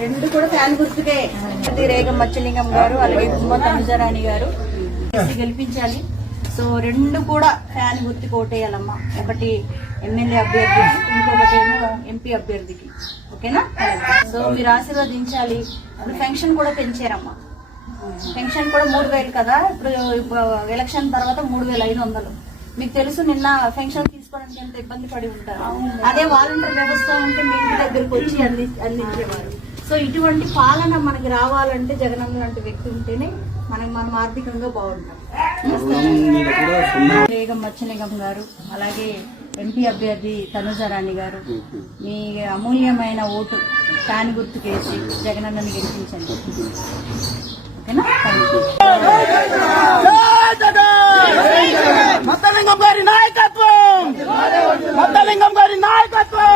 రెండు కూడా ఫ్యాన్ గుర్తుకే. రేగం మచ్చలింగం గారు అలాగే గుమ్మ తనుజారాణి గారు గెలిపించాలి. సో రెండు కూడా ఫ్యాన్ గుర్తు కోటేయాలమ్మా. ఒకటి ఎమ్మెల్యే అభ్యర్థికి, ఇంకొకటి ఏమో ఎంపీ అభ్యర్థికి. ఓకేనా? సో మీరు ఆశీర్వదించాలి. ఇప్పుడు పెన్షన్ కూడా పెంచారమ్మా. పెన్షన్ కూడా 3,000 కదా, ఇప్పుడు ఎలక్షన్ తర్వాత 3,500. మీకు తెలుసు, నిన్న పెన్షన్ తీసుకోవడానికి ఎంత ఇబ్బంది పడి ఉంటారు. అదే వాలంటీర్ వ్యవస్థ ఉంటే మీ ఇంటి దగ్గరకు వచ్చి అందించేవారు. సో ఇటువంటి పాలన మనకి రావాలంటే జగనన్న లాంటి వ్యక్తి ఉంటేనే మనం ఆర్థికంగా బాగుంటాం. రేగం మచ్చలింగం గారు అలాగే ఎంపీ అభ్యర్థి తనుజారాణి గారు, మీ అమూల్యమైన ఓటు ఫ్యాన్ గుర్తుకేసి జగనన్నని గెలిపించండి. ఓకేనా? మత్తలింగం గారి నాయకత్వం, మత్తలింగం గారి నాయకత్వం.